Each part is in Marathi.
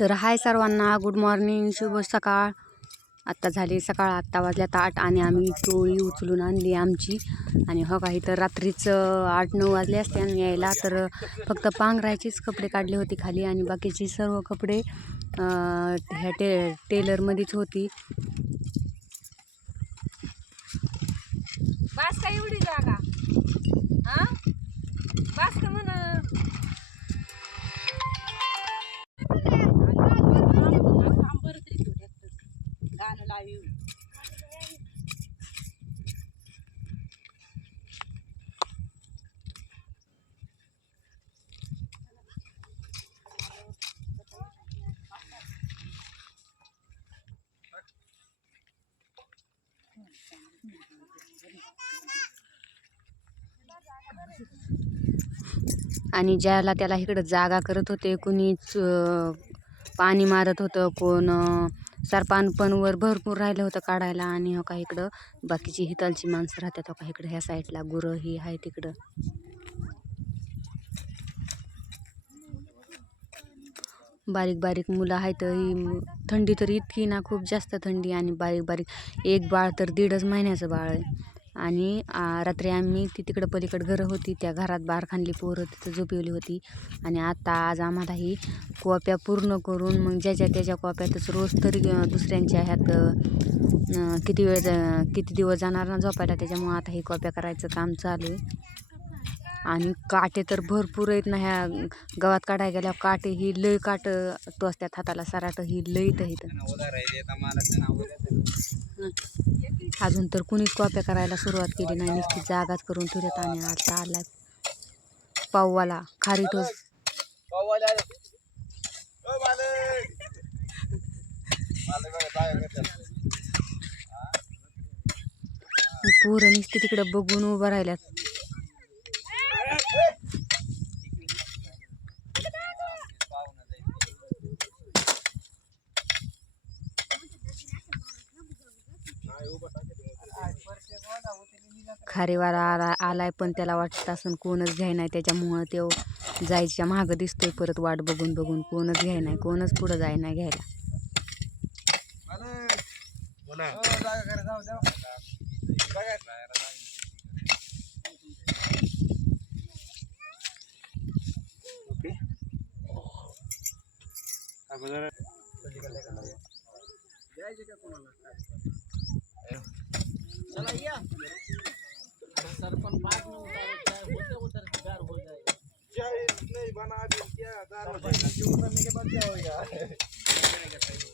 तर हाय सर्वांना गुड मॉर्निंग शुभ सकाळ. आत्ता झाली सकाळ आत्ता वाजल्यात आठ आणि आम्ही टोळी उचलून आणली आमची. आणि हो काही तर रात्रीच आठ नऊ वाजले असते आणि यायला तर फक्त पांघरायचेच कपडे काढले होते खाली आणि बाकीची सर्व कपडे ह्या टे टेलरमध्येच होती. बास का एवढी जागा? बास का म्हणा? आणि ज्याला त्याला इकडं जागा करत होते कुणीच पाणी मारत होतं कोण सरपान पण वर भरपूर राहिलं होतं काढायला आणि हो का इकडं बाकीची हितालची माणसं राहतात हो का इकडं ह्या साईडला गुरं ही आहे तिकडं. बारीक बारीक मुलं आहेत ही थंडी तर इतकी ना खूप जास्त थंडी आणि बारीक बारीक एक बाळ तर दीडच महिन्याचं बाळ आहे. आणि रात्री आम्ही ती तिकडं पलीकडं घरं होती त्या घरात बार खाणली पोरं तिथं झोपवली होती. आणि आता आज आम्हाला ही कोप्या पूर्ण करून मग ज्याच्या त्याच्या कोप्यातच रोज तरी दुसऱ्यांच्या ह्यात किती वेळ किती दिवस जाणार ना झोपायला त्याच्यामुळं आता ही कोप्या करायचं काम चालू आहे. आणि काटे तर भरपूर आहेत ना ह्या गवात काढायला गेल्यावर काटे ही लय काट टोचत्यात हाताला सराट ही लईत आहेत. अजून तर कुणीच कॉप्या करायला सुरुवात केली नाही. नुसती जागाच करून ठेवल्यात आणि आता आला. पाववाला खारी टोच पोरं नुसती तिकडं बघून उभं राहिल्यात. खारीवाला आला आलाय पण त्याला वाटत असं कोणच घ्याय नाही त्याच्यामुळं तो जायच्या मागं दिसतोय परत वाट बघून बघून. कोणच घ्याय नाही कोणच पुढं जाय नाही घ्यायला सर पण बाद हो जाएगा क्या नहीं बना क्या गार हो जाएगा उतरने के बाद क्या होगा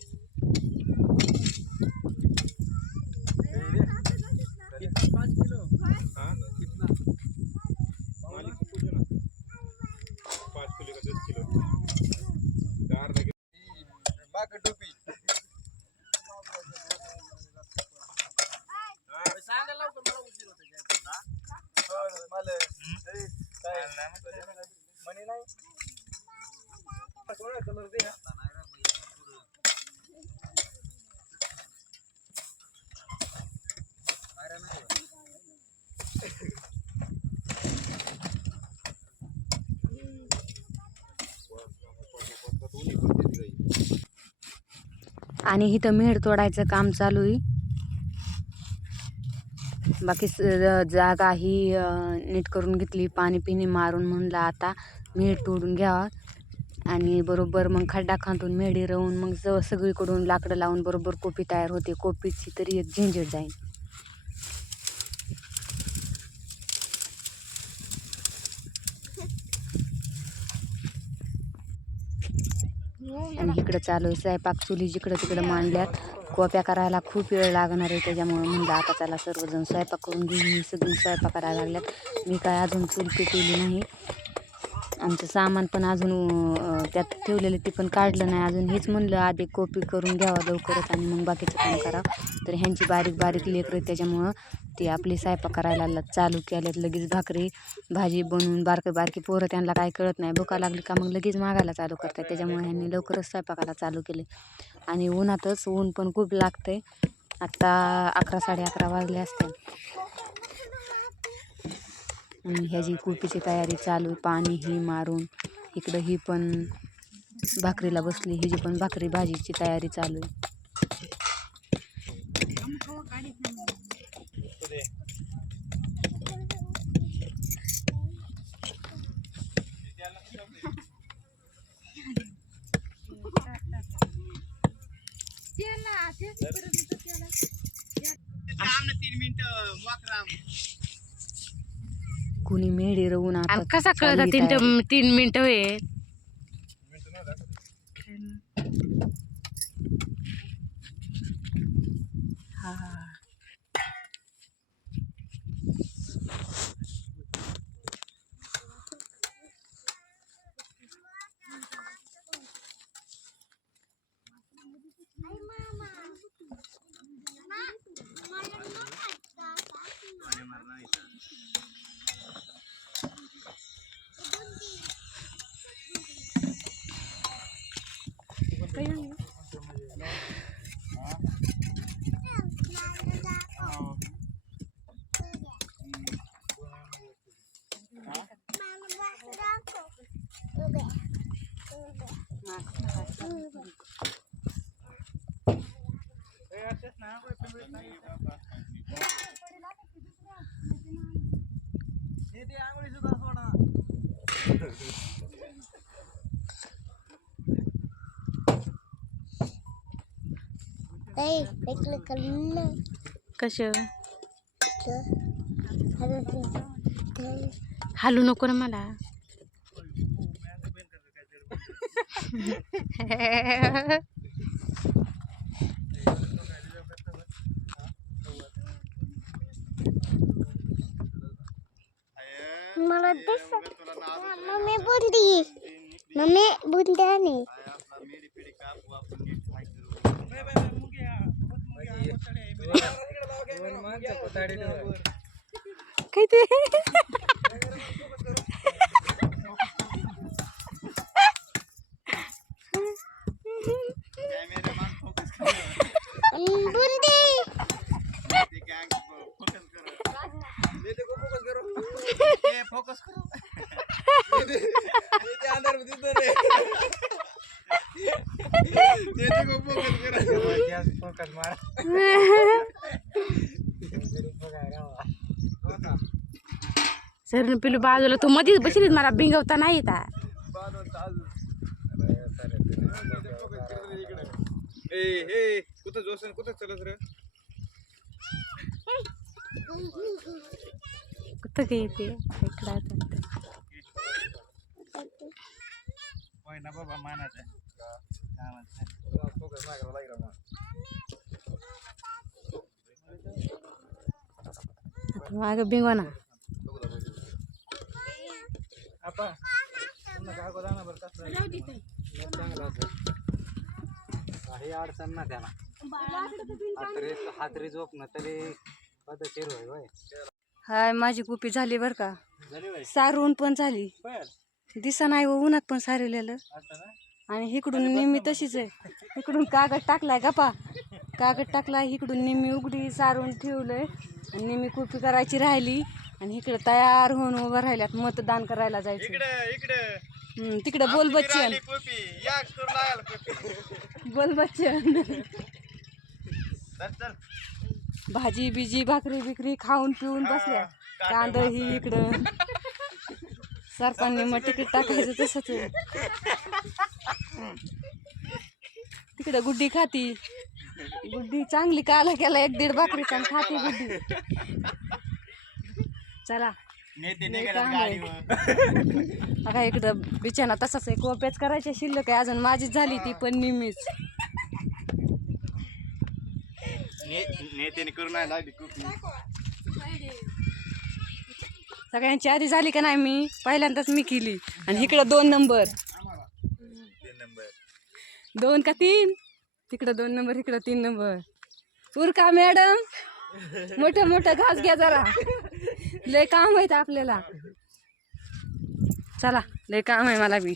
आणि इथं मेढ तोडायचं काम चालू आहे. बाकी स- जागा ही नीट करून घेतली पाणी पिणी मारून म्हणलं आता मेढ तोडून घ्यावा. आणि बरोबर मग खड्डा खांदून मेढी रवून मग ज सगळीकडून लाकडं लावून बरोबर कोपी तयार होते. कोपीची तरी एक झंझट जाईल आणि इकडं चालू आहे. स्वयंपाक चुली जिकडं तिकडं मांडल्यात. कोप्या करायला खूप वेळ लागणार आहे. त्याच्यामुळं म्हणलं आता चला सर्वजण स्वयंपाक करून घेऊन सगळी स्वयंपाक करायला लागल्यात. मी काय अजून चूल पेटवली नाही. आमचं सामान पण अजून त्यात ठेवलेलं ते पण काढलं नाही अजून. हेच म्हणलं आधी कॉपी करून घ्यावा लवकरच आणि मग बाकीचं काम करावं तर ह्यांची बारीक बारीक लेकरं त्याच्यामुळं ते आपली स्वयंपाक करायला ल- चालू केल्यात लगेच भाकरी भाजी बनवून बारके बारके पोरं त्यांना काय कळत नाही. भुका लागली का मग लगेच मागायला चालू करतात. त्याच्यामुळे ह्यांनी लवकरच स्वयंपाकाला चालू केले. आणि उन्हातच ऊन पण खूप लागतंय. आत्ता अकरा साडे अकरा वाजले असतील आणि ह्याची कुपीची तयारी चालू पाणी ही मारून इकडं ही पण भाकरीला बसली हिची पण भाकरी भाजीची तयारी चालू आहे. कुणी मेढी रवून आणि कसा कळता चालली तीन. तीन मिनिटं होईल हा कश? हालू नको ना मला. मला दिस मम्मी बुंदी मम्मी काय ते? सर पिलू बाजूला तू मध्येच बसली मला भिंगवता नाही हे कुठं येते? इकडं बाबा मानाचं मागं भिंगवा ना. काही अडचण ना त्याला. हातरी हातरी झोपणं तरी पद्धतशीर होय होय. हाय माझी गुपी झाली बरं का. झाली सारवून पण झाली. बर दिसा नाही उन्हात पण सारवलेलं. असं ना? आणि इकडून निम्मी तशीच आहे. इकडून कागद टाकलाय गपा कागद टाकलाय इकडून निम्मी उघडी सारून ठेवलंय. आणि निम्मी कुपी करायची राहिली. आणि इकडे तयार होऊन उभं राहिल्यात मतदान करायला जायचं. इकडे इकडे. तिकडं बोल बच्चन बोल बच्चन भाजी बिजी भाकरी बिकरी खाऊन पिऊन बसल्या. कांदा ही इकडं. सरपंचनी मग तिकीट टाकायचं तसंच. तिकडं गुड्डी खाती. गुड्डी चांगली काला केला एक दीड भाकरीचा आणि खाती गुड्डी. चला. बघा इकडं बिछाना तसाच आहे. कोप्याच करायचे शिल्लक आहे. अजून माझीच झाली ती पण निमीच ने- नेत्याने करून नाही लागली कोपी सगळ्यांची आधी झाली का नाही मी? पहिल्यांदाच मी केली. आणि इकडं दोन नंबर. दोन का तीन? तिकडं दोन नंबर इकडं तीन नंबर. उरका मॅडम. मोठं मोठं घास घ्या जरा. लय काम आहेत आपल्याला. चला लय काम आहे मला बी.